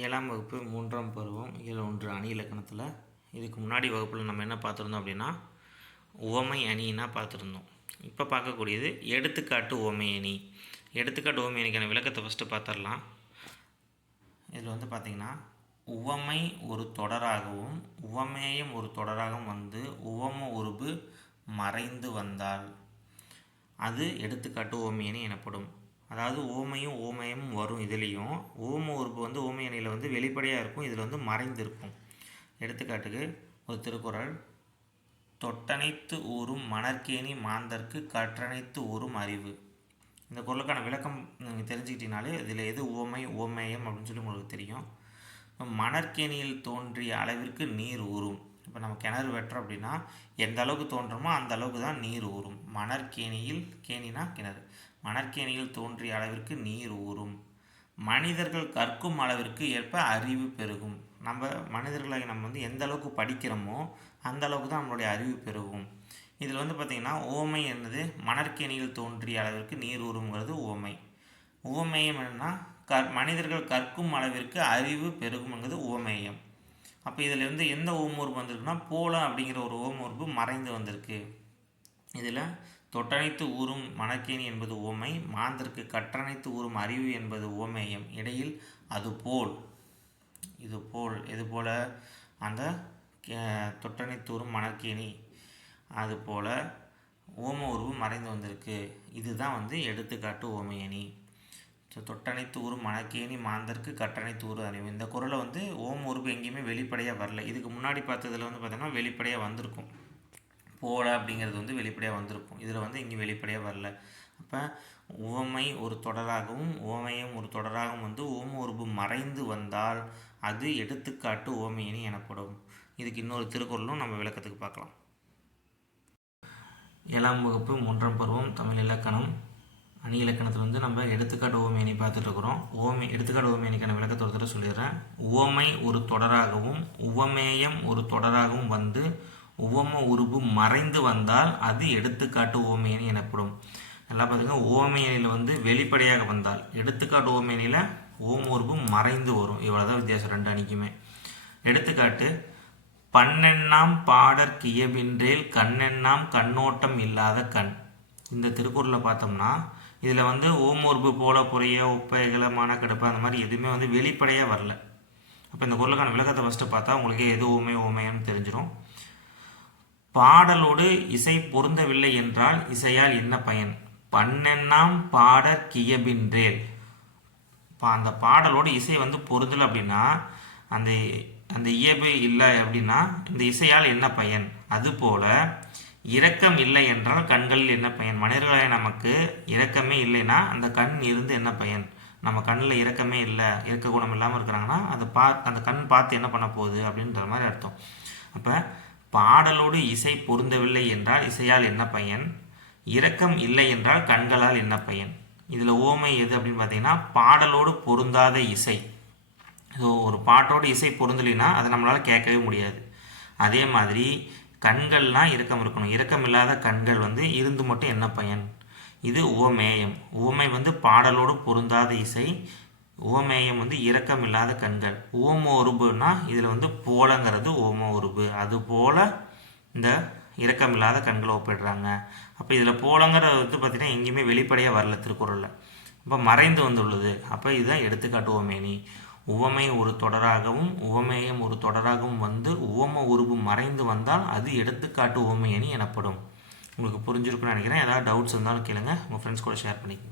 ஏழாம் வகுப்பு மூன்றாம் பருவம் ஏழு ஒன்று அணி இலக்கணத்தில். இதுக்கு முன்னாடி வகுப்பில் நம்ம என்ன பார்த்துருந்தோம் அப்படின்னா உவமை அணின்னா பார்த்துருந்தோம். இப்போ பார்க்கக்கூடியது எடுத்துக்காட்டு உவமை அணி. எடுத்துக்காட்டு உவமை அணிக்கான விளக்கத்தை ஃபஸ்ட்டு பார்த்துடலாம். இதில் வந்து பார்த்திங்கன்னா உவமை ஒரு தொடராகவும் உவமேயம் ஒரு தொடராகவும் வந்து உவம உருபு மறைந்து வந்தால் அது எடுத்துக்காட்டு ஓமையணி எனப்படும். அதாவது ஓமையும் ஓமயமும் வரும் இதுலேயும். ஓம உறுப்பு வந்து ஓமை அணியில் வந்து வெளிப்படையாக இருக்கும் இதில் வந்து மறைந்திருக்கும். எடுத்துக்காட்டுக்கு ஒரு திருக்குறள் தொட்டனைத்து ஊறும் மணற்கேணி மாந்தர்க்கு கற்றனைத்து ஊறும் அறிவு. இந்த குரலுக்கான விளக்கம் நீங்கள் தெரிஞ்சுக்கிட்டீங்கனாலே இதில் எது ஓமை ஓமேயம் அப்படின்னு சொல்லி உங்களுக்கு தெரியும். மணற்கேணியில் தோன்றிய அளவிற்கு நீர் ஊறும். இப்போ நம்ம கிணறு வெட்டுறோம் அப்படின்னா எந்த அளவுக்கு தோன்றமோ அந்த அளவுக்கு தான் நீர் ஊறும். மணற்கேணியில் கேணினா கிணறு. மணற்கேணியில் தோன்றிய அளவிற்கு நீர் ஊறும். மனிதர்கள் கற்கும் அளவிற்கு ஏற்ப அறிவு பெருகும். நம்ம மனிதர்களை நம்ம வந்து எந்த அளவுக்கு படிக்கிறோமோ அந்த அளவுக்கு தான் நம்மளுடைய அறிவு பெருகும். இதில் வந்து பார்த்திங்கன்னா ஓமை என்னது? மணற்கேணியில் தோன்றிய அளவிற்கு நீர் ஊறுங்கிறது ஓமை. ஓமேயம் என்னன்னா க மனிதர்கள் கற்கும் அளவிற்கு அறிவு பெருகும்ங்கிறது ஓமேயம். அப்போ இதிலேருந்து எந்த எந்த ஓமூர்ப்பு வந்திருக்குன்னா போல அப்படிங்கிற ஒரு ஓமூர்ப்பு மறைந்து வந்திருக்கு. இதில் தொட்டனைத்து ஊறும் மணக்கேணி என்பது ஓமை மாந்தருக்கு கற்றனைத்து ஊறும் அறிவு என்பது ஓமேயம். இடையில் அது போல். இது போல் இது போல் அந்த தொட்டனைத்தூறும் மணக்கேணி. அது போல் ஓம உருவம் மறைந்து வந்திருக்கு. இதுதான் வந்து எடுத்துக்காட்டு ஓமையணி. ஸோ தொட்டனைத்து ஊரும் மணக்கேணி மாந்தருக்கு கட்டணைத்து ஊறு அறிவு இந்த குரலை வந்து ஓம் உருவு எங்கேயுமே வெளிப்படையாக வரல. இதுக்கு முன்னாடி பார்த்ததில் வந்து பார்த்தோம்னா வெளிப்படையாக வந்திருக்கும். போல அப்படிங்கிறது வந்து வெளிப்படையாக வந்திருக்கும். இதில் வந்து இங்கே வெளிப்படையாக வரல. அப்போ உவமை ஒரு தொடராகவும் உவமையும் ஒரு தொடராகவும் வந்து ஓம உருவு மறைந்து வந்தால் அது எடுத்துக்காட்டு ஓமையணி எனப்படும். இதுக்கு இன்னொரு திருக்குறளும் நம்ம விளக்கத்துக்கு பார்க்கலாம். ஏழாம் வகுப்பு மூன்றாம் பருவம் தமிழ் இலக்கணம். அணி இலக்கணத்தில் வந்து நம்ம எடுத்துக்காட்டு ஓமையணி பார்த்துட்டு இருக்கிறோம் ஓமை எடுத்துக்காட்டு ஓமையணிக்கான விளக்கத்தை சொல்லிடுறேன். உவமை ஒரு தொடராகவும் உவமேயம் ஒரு தொடராகவும் வந்து உவம உருபு மறைந்து வந்தால் அது எடுத்துக்காட்டு ஓமையணி எனப்படும். நல்லா பார்த்தீங்கன்னா ஓமையணியில் வந்து வெளிப்படையாக வந்தால் எடுத்துக்காட்டு ஓமையணியில் ஓம் உருபு மறைந்து வரும். இவ்வளோதான் வித்தியாசம் ரெண்டு அணிக்குமே. எடுத்துக்காட்டு பண்ணெண்ணாம் பாடற் கியபின்றேல் கண்ணெண்ணாம் கண்ணோட்டம் இல்லாத கண். இந்த திருக்குறளை பார்த்தோம்னா இதில் வந்து ஓமோர்பு போல புறைய ஒப்பைகளை மானக்கெடுப்பு அந்த மாதிரி எதுவுமே வந்து வெளிப்படையாக வரல. அப்போ இந்த குரலுக்கான விளக்கத்தை ஃபஸ்ட்டு பார்த்தா உங்களுக்கு எது ஓமை ஓமையான்னு தெரிஞ்சிடும் பாடலோடு இசை பொருந்தவில்லை என்றால் இசையால் என்ன பயன்? பண்ணெண்ணாம் பாட கியபின்றேல். இப்போ அந்த பாடலோடு இசை வந்து பொருந்தலை அப்படின்னா அந்த அந்த இயல்பு இல்லை அப்படின்னா இந்த இசையால் என்ன பயன்? அதுபோல் இரக்கம் இல்லை என்றால் கண்களில் என்ன பயன்? மனிதர்களாக நமக்கு இரக்கமே இல்லைன்னா அந்த கண் இருந்து என்ன பயன்? நம்ம கண்ணில் இரக்கமே இல்லை இறக்க குணம் இல்லாமல் இருக்கிறாங்கன்னா அதை பா அந்த கண் பார்த்து என்ன பண்ண போகுது அப்படின்ற மாதிரி அர்த்தம். அப்போ பாடலோடு இசை பொருந்தவில்லை என்றால் இசையால் என்ன பயன்? இரக்கம் இல்லை என்றால் கண்களால் என்ன பயன்? இதில் ஓமை எது அப்படின்னு பார்த்தீங்கன்னா பாடலோடு பொருந்தாத இசை. ஸோ ஒரு பாட்டோடு இசை பொருந்தலைன்னா அதை நம்மளால் கேட்கவே முடியாது. அதே மாதிரி கண்கள்லாம் இறக்கம் இருக்கணும். இறக்கம் இல்லாத கண்கள் வந்து இருந்து மட்டும் என்ன பயன்? இது உவமேயம். உவமை வந்து பாடலோடு பொருந்தாத இசை. உவமேயம் வந்து இரக்கம் இல்லாத கண்கள். ஓம உருபுனா இதில் வந்து போலங்கிறது ஓம உருபு அது போல் இந்த இரக்கம் இல்லாத கண்களை ஒப்பிடுறாங்க. அப்போ இதில் போலங்கிறது வந்து பார்த்திங்கன்னா எங்கேயுமே வெளிப்படையாக வரல திருக்குறளில். இப்போ மறைந்து வந்துள்ளது. அப்போ இதுதான் எடுத்துக்காட்டு ஓமேனி உவமை ஒரு தொடராகவும் உவமேயம் ஒரு தொடராகவும் வந்து உவம உருவு மறைந்து வந்தால் அது எடுத்துக்காட்டு உவமையணி எனப்படும். உங்களுக்கு புரிஞ்சிருக்குன்னு நினைக்கிறேன். ஏதாவது டவுட்ஸ் இருந்தாலும் கேளுங்க. உங்கள் ஃப்ரெண்ட்ஸ் கூட ஷேர் பண்ணிக்கோங்க.